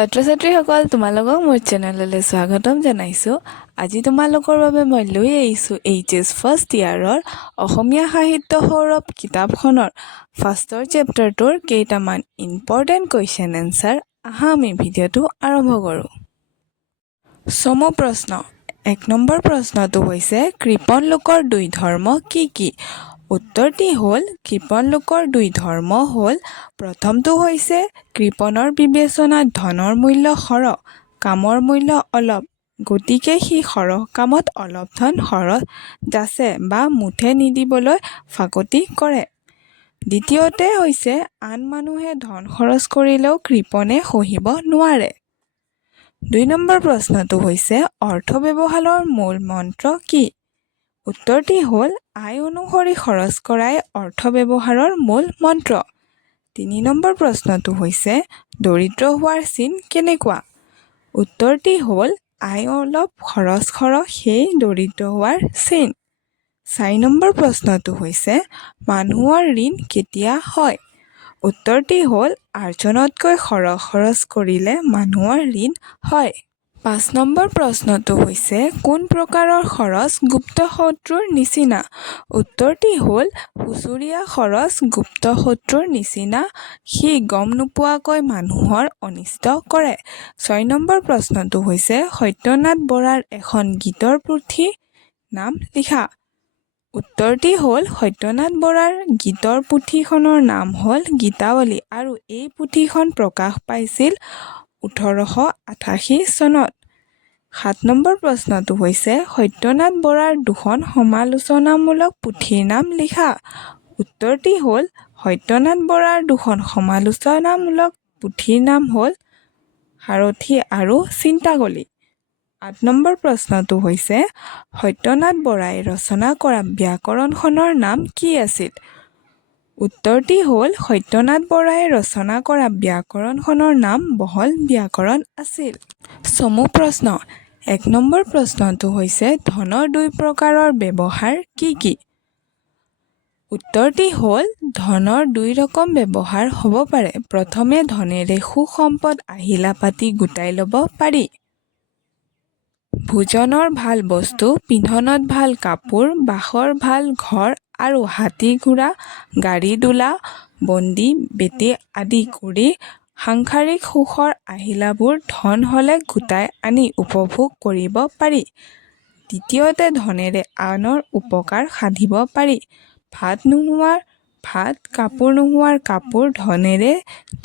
ছাত্ৰ ছাত্ৰীসকল তোমালোকক মোৰ চেনেললৈ স্বাগতম জনাইছোঁ। আজি তোমালোকৰ বাবে মই লৈ আহিছোঁ এইচএছ ফাৰ্ষ্ট ইয়াৰৰ অসমীয়া সাহিত্য সৌৰভ কিতাপখনৰ ফাৰ্ষ্টৰ চেপ্টাৰটোৰ কেইটামান ইম্পৰ্টেণ্ট কুৱেশ্যন এনচাৰ। আহা আমি ভিডিঅ'টো আৰম্ভ কৰোঁ। চমু প্ৰশ্ন। 1 নম্বৰ প্ৰশ্নটো হৈছে কৃপণ লোকৰ দুই ধৰ্ম কি কি? উত্তৰটি হ'ল কৃপণ লোকৰ দুই ধৰ্ম হ'ল প্ৰথমটো হৈছে কৃপণৰ বিবেচনাত ধনৰ মূল্য সৰহ, কামৰ মূল্য অলপ, গতিকে সি সৰহ কামত অলপ ধন সৰহ যাচে বা মুঠে নিদিবলৈ ফাকতি কৰে। দ্বিতীয়তে হৈছে আন মানুহে ধন খৰচ কৰিলেও কৃপণে সহিব নোৱাৰে। 2 নম্বৰ প্ৰশ্নটো হৈছে অৰ্থ ব্যৱহাৰৰ মূল মন্ত্ৰ কি? উত্তৰটি হ'ল আয় অনুসৰি খৰচ কৰাই অৰ্থ ব্যৱহাৰৰ মূল মন্ত্ৰ। 3 নম্বৰ প্ৰশ্নটো হৈছে দৰিদ্ৰ হোৱাৰ চিন কেনেকুৱা? উত্তৰটি হ'ল আয় অলপ খৰচ সৰহ সেই দৰিদ্ৰ হোৱাৰ চিন। 4 নম্বৰ প্ৰশ্নটো হৈছে মানুহৰ ঋণ কেতিয়া হয়? উত্তৰটি হ'ল আৰ্জনতকৈ সৰহ খৰচ কৰিলে মানুহৰ ঋণ হয়। 5 নম্বৰ প্ৰশ্নটো হৈছে কোন প্ৰকাৰৰ খৰচ গুপ্ত শত্ৰুৰ নিচিনা? উত্তৰটি হ'ল খুচুৰীয়া খৰচ গুপ্ত শত্ৰুৰ নিচিনা, সি গম নোপোৱাকৈ মানুহৰ অনিষ্ট কৰে। 6 নম্বৰ প্ৰশ্নটো হৈছে সত্যনাথ বৰাৰ এখন গীতৰ পুথিৰ নাম লিখা। উত্তৰটি হ'ল সত্যনাথ বৰাৰ গীতৰ পুথিখনৰ নাম হ'ল গীতাৱলী আৰু এই পুথিখন প্ৰকাশ পাইছিল 1888 চনত। 7 নম্বৰ প্ৰশ্নটো হৈছে সত্যনাথ বৰাৰ দুখন সমালোচনামূলক পুথিৰ নাম লিখা। উত্তৰটি হ'ল সত্যনাথ বৰাৰ দুখন সমালোচনামূলক পুথিৰ নাম হ'ল সাৰথি আৰু চিন্তাকলি। 8 নম্বৰ প্ৰশ্নটো হৈছে সত্যনাথ বৰাই ৰচনা কৰা ব্যাকৰণখনৰ নাম কি আছিল? উত্তৰটি হ'ল সত্যনাথ বৰাই ৰচনা কৰা ব্যাকৰণখনৰ নাম বহল ব্যাকৰণ আছিল। চমু প্ৰশ্ন। 1 নম্বৰ প্ৰশ্নটো হৈছে ধনৰ দুই প্ৰকাৰৰ ব্যৱহাৰ কি কি? উত্তৰটি হ'ল ধনৰ দুই ৰকম ব্যৱহাৰ হ'ব পাৰে। প্ৰথমে ধনেৰে সুখ-সম্পদ আহিলা-পাতি গোটাই ল'ব পাৰি। ভোজনৰ ভাল বস্তু, পিন্ধনত ভাল কাপোৰ, বাসৰ ভাল ঘৰ আৰু হাতী-ঘোঁৰা, গাড়ী-ডোলা, বন্দী বেটী আদি কৰি সাংসাৰিক সুখৰ আহিলাবোৰ ধন হ'লে গোটাই আনি উপভোগ কৰিব পাৰি। দ্বিতীয়তে ধনেৰে আনৰ উপকাৰ সাধিব পাৰি। ভাত নোহোৱাৰ ভাত, কাপোৰ নোহোৱাৰ কাপোৰ ধনেৰে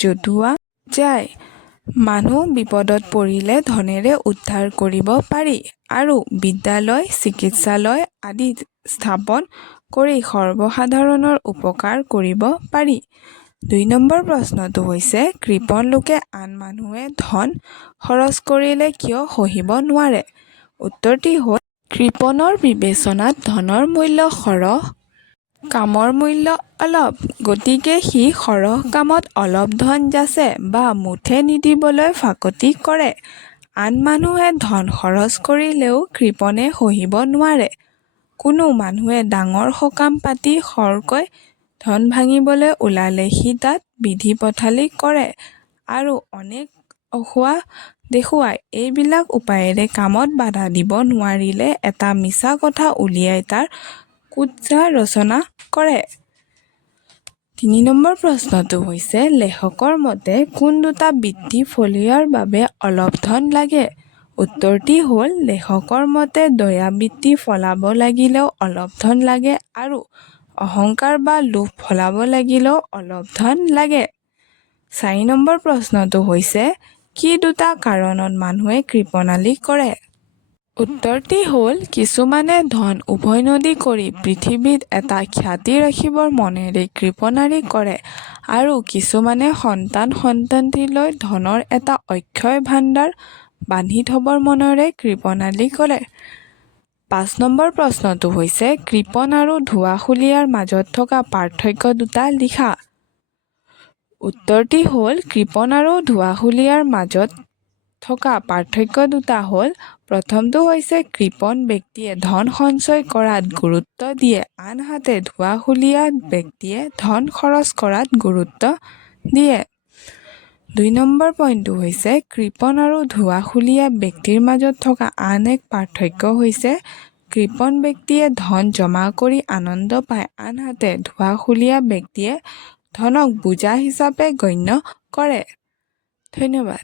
জটোৱা যায়। মানুহ বিপদত পৰিলে ধনেৰে উদ্ধাৰ কৰিব পাৰি আৰু বিদ্যালয়, চিকিৎসালয় আদি স্থাপন কৰি সৰ্বসাধাৰণৰ উপকাৰ কৰিব পাৰি। 2 নম্বৰ প্ৰশ্নটো হৈছে কৃপণ লোকে আন মানুহে ধন খৰচ কৰিলে কিয় সহিব নোৱাৰে? উত্তৰটি হ'ল কৃপণৰ বিবেচনাত ধনৰ মূল্য সৰহ, কামৰ মূল্য অলপ, গতিকে সি সৰহ কামত অলপ ধন যাচে বা মুঠে নিদিবলৈ ফাকতি কৰে। আন মানুহে ধন খৰচ কৰিলেও কৃপণে সহিব নোৱাৰে। কোনো মানুহে ডাঙৰ সকাম পাতি খৰকৈ ধন ভাঙিবলৈ ওলালে সি তাত বিধি পথালি কৰে আৰু অনেক অসুয়া দেখুৱায়। এইবিলাক উপায়েৰে কামত বাধা দিব নোৱাৰিলে এটা মিছা কথা উলিয়াই তাৰ কুৎসা ৰচনা কৰে। 3 নম্বৰ প্ৰশ্নটো হৈছে লেখকৰ মতে কোন দুটা বৃত্তি ফলিওৱাৰ বাবে অলপ ধন লাগে? উত্তৰটি হ'ল লেখকৰ মতে দয়া বৃত্তি ফলাব লাগিলেও অলপ ধন লাগে আৰু অহংকাৰ বা লোভ ফলাব লাগিলেও অলপ ধন লাগে। 4 নম্বৰ প্ৰশ্নটো হৈছে কি দুটা কাৰণত মানুহে কৃপণালি কৰে? উত্তৰটি হ'ল কিছুমানে ধন উভৈনদী কৰি পৃথিৱীত এটা খ্যাতি ৰাখিবৰ মনেৰে কৃপণালি কৰে আৰু কিছুমানে সন্তান-সন্ততিলৈ ধনৰ এটা অক্ষয় ভাণ্ডাৰ বান্ধি থবৰ মনেৰে কৃপণালি কৰে। 5 নম্বৰ প্ৰশ্নটো হৈছে কৃপণ আৰু ধোঁৱাখুলীয়াৰ মাজত থকা পাৰ্থক্য দুটা লিখা। উত্তৰটি হ'ল কৃপণ আৰু ধোঁৱাখুলীয়াৰ মাজত থকা পাৰ্থক্য দুটা হ'ল প্ৰথমটো হৈছে কৃপণ ব্যক্তিয়ে ধন সঞ্চয় কৰাত গুৰুত্ব দিয়ে, আনহাতে ধোঁৱাখুলীয়া ব্যক্তিয়ে ধন খৰচ কৰাত গুৰুত্ব দিয়ে। 2 নম্বৰ পইণ্টটো হৈছে কৃপণ আৰু ধোঁৱাখুলীয়া ব্যক্তিৰ মাজত থকা আন এক পাৰ্থক্য হৈছে কৃপণ ব্যক্তিয়ে ধন জমা কৰি আনন্দ পায়, আনহাতে ধোঁৱাখুলীয়া ব্যক্তিয়ে ধনক বোজা হিচাপে গণ্য কৰে। ধন্যবাদ।